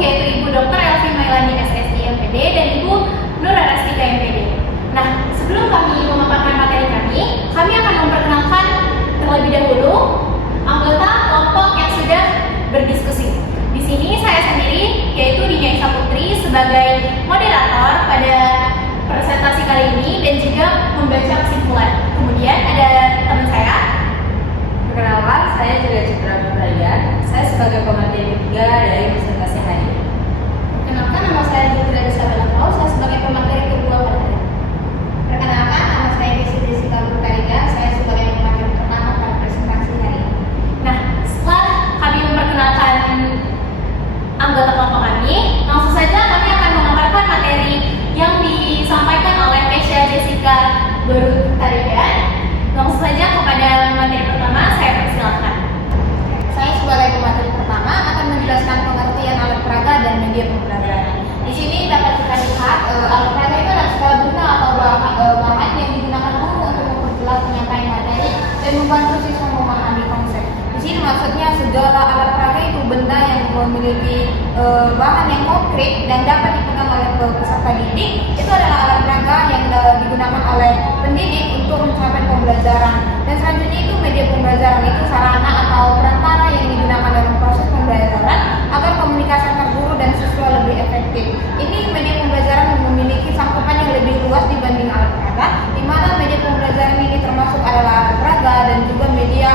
yaitu Ibu Dr. Elvi Mailani SSI MPD dan Ibu Nur Rastika MPD. Nah, sebelum kami memaparkan materi kami akan memperkenalkan terlebih dahulu anggota kelompok yang sudah berdiskusi. Di sini saya sendiri, yaitu Dinya Isa Putri sebagai moderator pada presentasi kali ini dan juga membaca kesimpulan. Kemudian ada teman saya. Perkenalkan, saya juga Citra Putarian. Saya sebagai pemateri ketiga dari presentasi hari ini. Perkenalkan, nama saya Citra Desabelakau. Saya sebagai pemateri kedua pada hari ini. Perkenalkan, nama saya Jessica Putarian. Saya sebagai pemateri pertama pada presentasi hari ini. Nah, setelah kami memperkenalkan anggota kelompok kami, langsung saja kami akan memaparkan materi yang disampaikan oleh Kesha Jessica Putarian. Langsung saja kepada materi pertama, saya persilakan. Saya sebagai pemateri pertama akan menjelaskan pengertian alat peraga dan media pembelajaran. Di sini dapat kita lihat alat peraga itu adalah segala benda atau bahan yang digunakan guru untuk memperjelas penyampaian materi dan membantu siswa memahami konsep. Di sini maksudnya segala alat peraga itu benda yang memiliki bahan yang konkret dan dapat dipegang oleh peserta didik. Itu adalah alat peraga yang digunakan oleh pendidik untuk mencapai pembelajaran. Dan selanjutnya itu media pembelajaran itu sarana atau perantara yang digunakan dalam proses pembelajaran agar komunikasi antar guru dan siswa lebih efektif. Ini media pembelajaran memiliki cakupan yang lebih luas dibanding alat peraga, di mana media pembelajaran ini termasuk adalah alat peraga dan juga media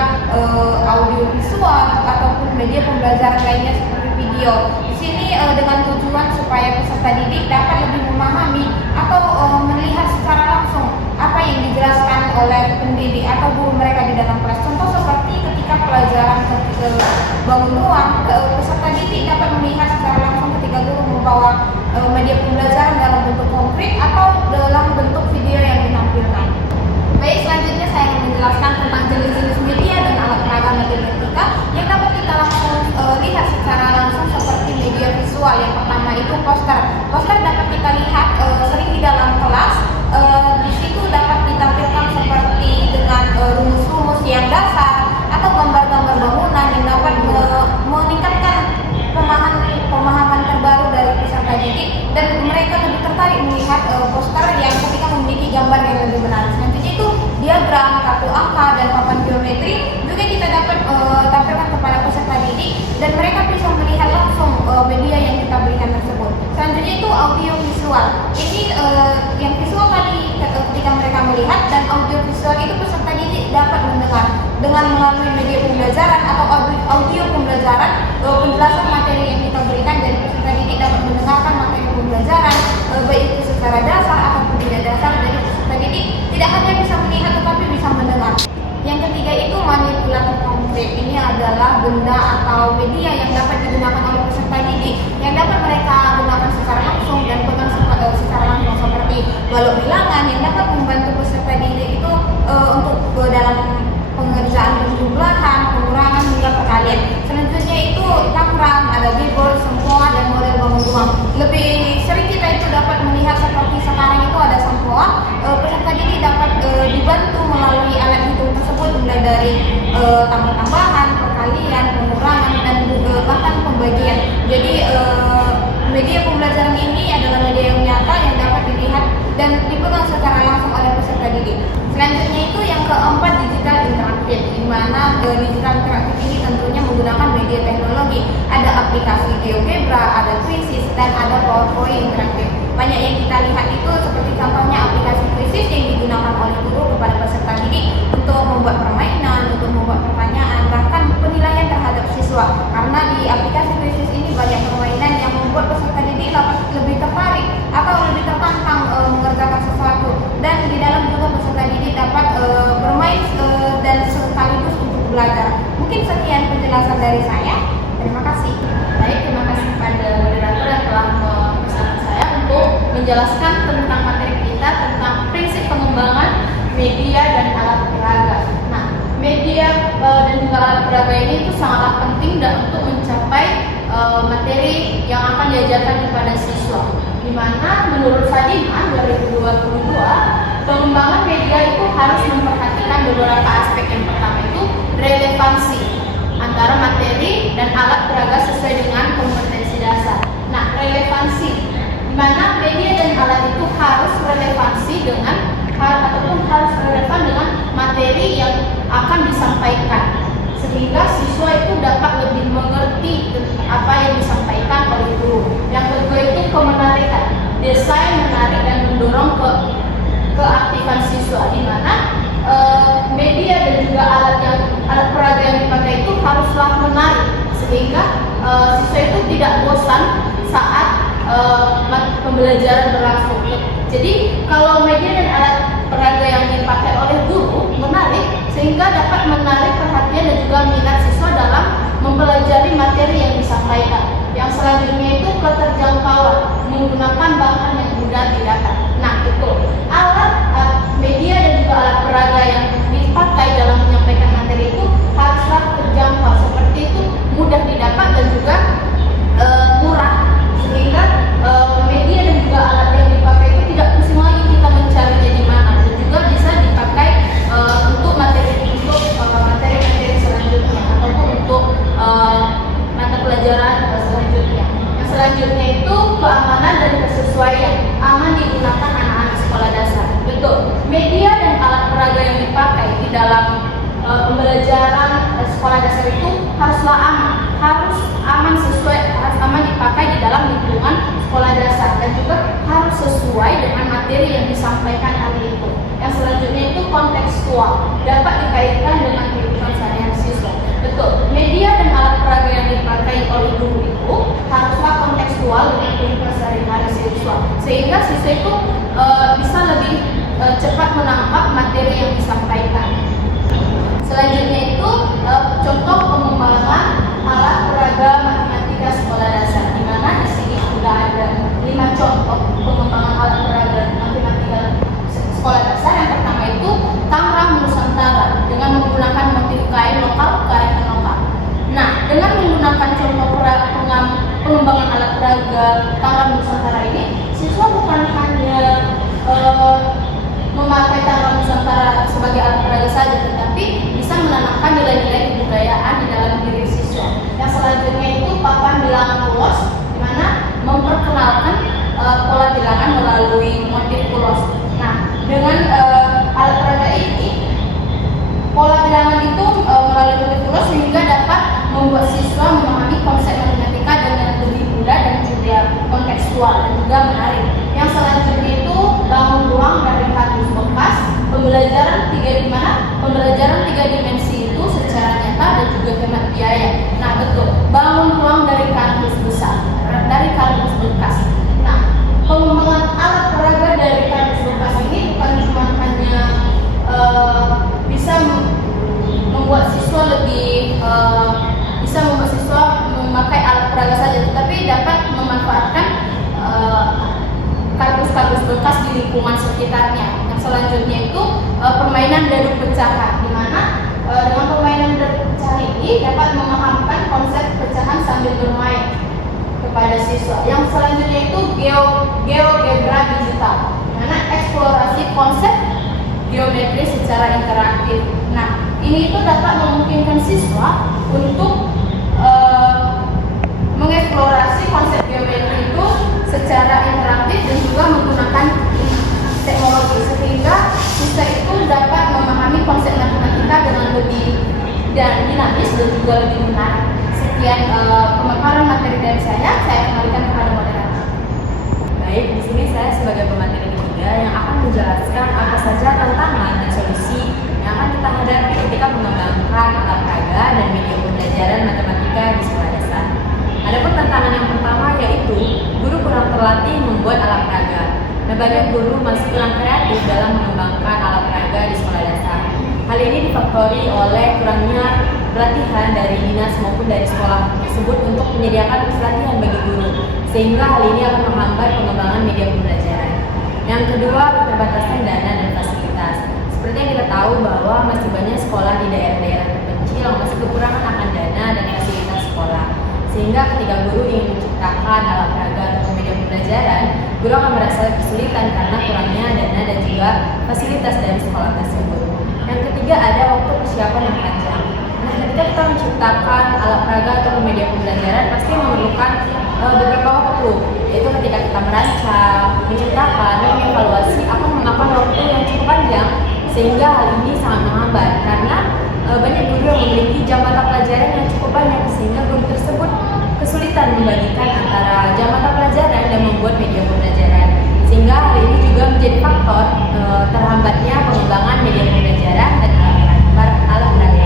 audiovisual ataupun media pembelajaran lainnya seperti video. Di sini dengan tujuan supaya peserta didik dapat lebih memahami atau melihat secara langsung apa yang dijelaskan oleh pendidik atau guru mereka di dalam kelas. Contoh seperti ketika pelajaran bangun ruang, peserta didik dapat melihat secara langsung ketika guru membawa media pembelajaran dalam bentuk konkret atau dalam bentuk video yang ditampilkan. Baik, selanjutnya saya akan menjelaskan tentang jenis-jenis media dan alat peraga matematika yang dapat kita langsung lihat secara langsung seperti media visual. Yang pertama itu poster. Poster dapat kita lihat sering di dalam kelas. Di situ dapat ditampilkan seperti dengan rumus-rumus yang dasar atau gambar-gambar bangunan yang dapat meningkatkan pemahaman terbaru dari peserta didik dan mereka lebih tertarik melihat poster yang ketika memiliki gambar yang lebih menarik. Selanjutnya itu diagram, kartu angka, dan papan geometri juga kita dapat tampilkan kepada peserta didik dan mereka bisa melihat langsung media yang kita berikan tersebut. Selanjutnya itu audio visual. Ini yang visual tadi ketika mereka melihat, dan audio visual itu peserta didik dapat mendengar dengan melalui media pembelajaran atau audio pembelajaran penjelasan materi yang kita berikan. Jadi peserta didik dapat mendengarkan materi pembelajaran baik itu secara dasar ataupun tidak dasar. Jadi peserta didik tidak hanya bisa melihat tetapi bisa mendengar. Yang ketiga itu manipulator konkret. Ini adalah benda atau media yang dapat digunakan oleh peserta didik yang dapat mereka gunakan secara langsung dan pegang secara langsung seperti balok bilangan yang dapat membantu peserta didik itu untuk dalam pengerjaan penjumlahan, pengurangan hingga perkalian. Selanjutnya itu tangram, ada bibol, sempoa, dan model bangun ruang. Lebih sering kita itu dapat melihat seperti sekarang itu ada sempoa. Peserta didik dapat dibantu melalui alat hitung tersebut mulai dari tambah-tambahan, perkalian, pengurangan, dan juga bahkan pembagian. Jadi media pembelajaran ini adalah media yang nyata yang dapat dilihat dan dipegang secara langsung oleh peserta didik. Selanjutnya itu yang keempat, digital interaktif, di mana digital interaktif ini tentunya menggunakan media teknologi. Ada aplikasi GeoGebra, ada Quizzes, dan ada PowerPoint interaktif. Banyak yang kita lihat itu seperti contohnya aplikasi Quizzes yang digunakan oleh guru kepada peserta didik untuk membuat permainan, untuk membuat pertanyaan, bahkan penilaian terhadap siswa. Karena di aplikasi Quizzes ini banyak permainan yang membuat peserta didik lebih tertarik atau lebih tertantang mengerjakan sesuatu. Dan di dalam juga peserta didik dapat bermain dan sekaligus untuk belajar. Mungkin sekian penjelasan dari saya. Terima kasih. Baik, terima kasih kepada moderator yang telah mempersilahkan saya untuk menjelaskan tentang materi kita tentang prinsip pengembangan media dan alat peraga. Nah, media dan juga alat peraga ini itu sangatlah penting dan untuk mencapai materi yang akan diajarkan kepada siswa. Di mana menurut Fadima 2022, pengembangan media itu harus memperhatikan beberapa aspek. Yang pertama itu relevansi antara materi dan alat peraga sesuai dengan kompetensi kompetensi dasar. Nah, relevansi, di mana media dan alat itu harus relevansi dengan ataupun harus relevan dengan materi yang akan disampaikan, sehingga siswa itu dapat lebih mengerti apa yang disampaikan oleh guru. Yang kedua itu kemenarikan, desain menarik dan mendorong keaktifan siswa, di mana media dan juga alat peraga yang dipakai itu haruslah menarik, sehingga siswa itu tidak bosan saat pembelajaran berlangsung. Jadi kalau media dan alat peraga yang dipakai oleh guru menarik, sehingga dapat menarik perhatian dan juga minat siswa dalam mempelajari materi yang disampaikan. Yang selanjutnya itu keterjangkauan, menggunakan bahan yang mudah didapat. Nah, itu alat media dan juga alat peraga yang dipakai dalam menyampaikan materi itu haruslah terjangkau, seperti itu mudah didapat dan juga murah, sehingga media dan juga alat yang dipakai itu tidak pusing lagi kita mencarinya di mana, dan juga bisa dipakai untuk materi-materi selanjutnya ataupun untuk mata pelajaran selanjutnya. Yang selanjutnya itu keamanan dan kesesuaian, aman digunakan anak-anak sekolah dasar. Betul, media dan alat peraga yang dipakai di dalam pembelajaran sekolah dasar itu haruslah aman, harus aman dipakai di dalam lingkungan sekolah dasar, dan juga harus sesuai dengan materi yang disampaikan hari itu. Yang selanjutnya itu kontekstual, dapat dikaitkan dengan kehidupan sehari-hari siswa. Betul, media dan alat peraga yang dipakai oleh guru itu haruslah kontekstual dengan kehidupan sehari-hari siswa, sehingga siswa itu bisa lebih cepat menangkap materi yang disampaikan. Selanjutnya itu contoh pengembangan alat peraga matematika sekolah dasar, di mana di sini sudah ada 5 contoh pengembangan alat peraga matematika sekolah dasar. Yang pertama itu Tangram Nusantara dengan menggunakan motif kain lokal, kearifan lokal. Nah, dengan menggunakan contoh pengembangan alat peraga Tangram Nusantara ini, siswa bukan hanya memakai Tangram Nusantara sebagai alat peraga saja, tetapi bisa menanamkan nilai-nilai kebudayaan di dalam diri siswa. Yang selanjutnya itu papan bilangan ulos, di mana memperkenalkan pola bilangan melalui motif ulos. Nah, dengan alat peraga ini, pola bilangan itu melalui motif ulos sehingga dapat membuat siswa memahami konsep matematika dengan lebih mudah dan juga kontekstual dan juga menarik. Yang selanjutnya itu bangun ruang dari kardus bekas, pembelajaran tiga dimensi itu secara nyata dan juga hemat biaya. Nah, betul, bangun ruang dari kardus besar, dari kardus bekas. Nah, pengembangan alat peraga dari kardus bekas ini bukan cuma hanya bisa membuat siswa memakai alat peraga saja, tetapi dapat memanfaatkan kardus-kardus bekas di lingkungan sekitarnya. Yang selanjutnya itu permainan dadu pecahan, di mana dengan permainan dadu pecahan ini dapat memahamkan konsep pecahan sambil bermain kepada siswa. Yang selanjutnya itu GeoGebra digital, di mana eksplorasi konsep geometri secara interaktif. Nah, ini itu dapat memungkinkan siswa untuk mengeksplorasi konsep geometri itu secara interaktif dan juga menggunakan teknologi, sehingga siswa itu dapat memahami konsep matematika dengan lebih dinamis dan juga lebih menarik. Sekian pemaparan materi dari saya kembalikan kepada moderator. Baik, di sini saya sebagai pemateri ketiga yang akan menjelaskan apa saja tantangan dan solusi yang akan kita hadapi ketika mengembangkan alat peraga dan media pembelajaran matematika di sekolah dasar. Adapun tantangan yang pertama yaitu guru kurang terlatih membuat alat peraga. Nah, banyak guru masih kurang kreatif dalam mengembangkan alat peraga di sekolah dasar. Hal ini difaktori oleh kurangnya pelatihan dari dinas maupun dari sekolah tersebut untuk menyediakan pelatihan bagi guru, sehingga hal ini akan menghambat pengembangan media pembelajaran. Yang kedua, keterbatasan dana dan fasilitas. Seperti yang kita tahu bahwa masih banyak sekolah di daerah-daerah terpencil yang masih kekurangan akan dana dan fasilitas sekolah, sehingga ketika guru ingin menciptakan alat peraga atau media pembelajaran, guru akan merasa kesulitan karena kurangnya dana dan juga fasilitas dari sekolah tersebut. Yang ketiga, ada waktu persiapan yang panjang. Nah, ketika kita menciptakan alat peraga atau media pembelajaran pasti memerlukan beberapa waktu, yaitu ketika kita merancang, menciptakan, dan mengevaluasi akan memakan waktu yang cukup panjang, sehingga hal ini sangat menghambat karena banyak guru yang memiliki jam mata pelajaran yang cukup banyak, sehingga guru tersebut kesulitan membagikan antara jam mata pelajaran dan membuat media pembelajaran, sehingga hal ini juga menjadi faktor terhambatnya pengembangan media pembelajaran dan alat peraga.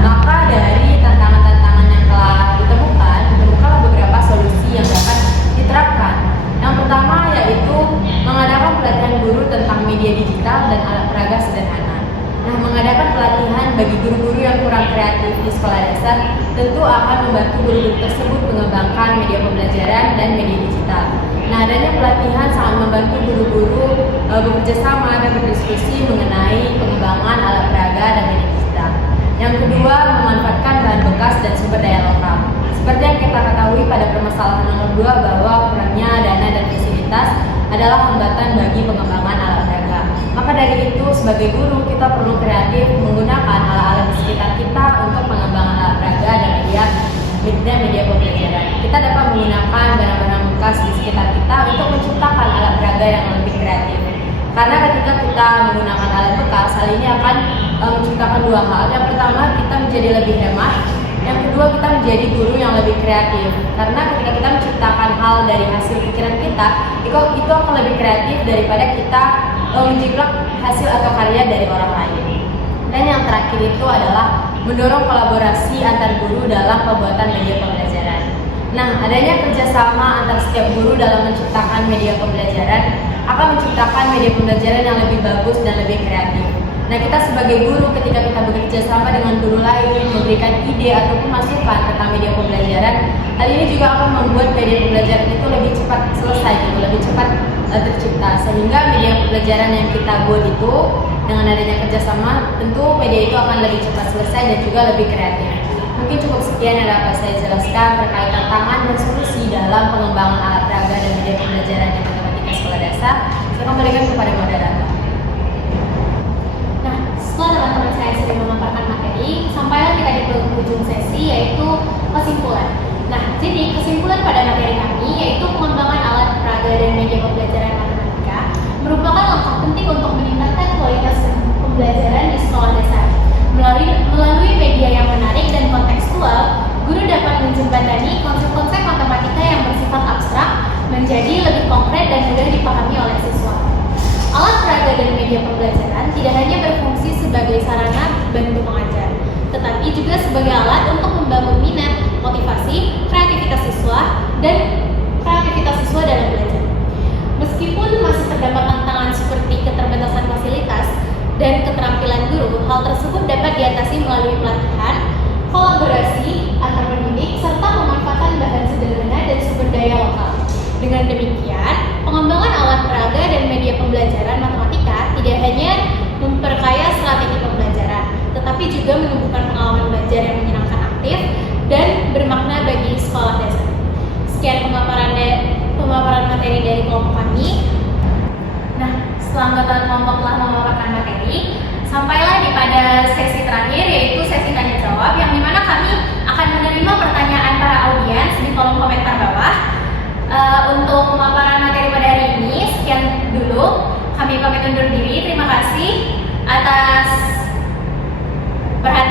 Maka dari tantangan-tantangan yang telah ditemukanlah beberapa solusi yang dapat diterapkan. Yang pertama yaitu mengadakan pelatihan guru tentang media digital dan alat peraga sederhana. Nah, mengadakan pelatihan bagi guru-guru yang kurang kreatif di sekolah dasar tentu akan membantu guru-guru tersebut mengembangkan media pembelajaran dan media digital. Nah, adanya pelatihan sangat membantu guru-guru bekerja sama dan berdiskusi mengenai pengembangan alat peraga dan media digital. Yang kedua, memanfaatkan bahan bekas dan sumber daya lokal. Seperti yang kita ketahui pada permasalahan nomor 2 bahwa kurangnya dana dan fasilitas adalah hambatan bagi pengembangan alat peraga. Maka dari itu, sebagai guru kita perlu kreatif menggunakan alat-alat di sekitar kita untuk pengembangan alat peraga dan media pembelajaran. Kita dapat menggunakan barang-barang bekas di sekitar kita untuk menciptakan alat peraga yang lebih kreatif. Karena ketika kita menggunakan alat bekas, hal ini akan menciptakan dua hal. Yang pertama, kita menjadi lebih hemat. Yang kedua, kita menjadi guru yang lebih kreatif. Karena ketika kita menciptakan hal dari hasil pikiran kita, itu akan lebih kreatif daripada kita menjiplak hasil atau karya dari orang lain. Dan yang terakhir itu adalah mendorong kolaborasi antar guru dalam pembuatan media pembelajaran. Nah, adanya kerjasama antar setiap guru dalam menciptakan media pembelajaran akan menciptakan media pembelajaran yang lebih bagus dan lebih kreatif. Nah, kita sebagai guru ketika kita bekerja sama dengan guru lain, memberikan ide ataupun masukan tentang media pembelajaran, hal ini juga akan membuat media pembelajaran itu lebih cepat selesai, lebih cepat tercipta. Sehingga media pembelajaran yang kita buat itu dengan adanya kerjasama, tentu media itu akan lebih cepat selesai dan juga lebih kreatif. Mungkin cukup sekian yang dapat saya jelaskan terkait tantangan dan solusi dalam pengembangan alat peraga dan media pembelajaran di matematika sekolah dasar. Saya kembalikan kepada moderator. Nah, setelah teman-teman saya sudah memaparkan materi, sampailah kita di ujung sesi yaitu kesimpulan. Nah, jadi kesimpulan pada materi kami yaitu pengembangan alat peraga dan media pembelajaran matematika merupakan langkah penting untuk meningkatkan kualitas pembelajaran di sekolah dasar. Melalui media yang menarik dan kontekstual, guru dapat menjembatani konsep-konsep matematika yang bersifat abstrak menjadi lebih konkret dan mudah dipahami oleh siswa. Alat peraga dan media pembelajaran tidak hanya berfungsi sebagai sarana bantu mengajar, tetapi juga sebagai alat untuk membangun minat, motivasi, kreativitas siswa dalam belajar. Meskipun masih terdapat tantangan seperti keterbatasan fasilitas dan keterampilan guru, hal tersebut dapat diatasi melalui pelatihan, kolaborasi antar pendidik, serta memanfaatkan bahan sederhana dan sumber daya lokal. Dengan demikian, pengembangan alat peraga dan media pembelajaran matematika tidak hanya memperkaya strategi pembelajaran, tetapi juga menumbuhkan pengalaman belajar yang menyenangkan, aktif, dan bermakna bagi sekolah dasar. Sekian pemaparan materi dari kelompok kami. Nah, setelah anggota kelompok telah memaparkan materi, sampailah di pada sesi terakhir yaitu sesi tanya jawab, yang dimana kami akan menerima pertanyaan para audiens di kolom komentar bawah. Untuk pemaparan materi pada hari ini, sekian dulu. Kami pamit undur diri. Terima kasih atas perhatian.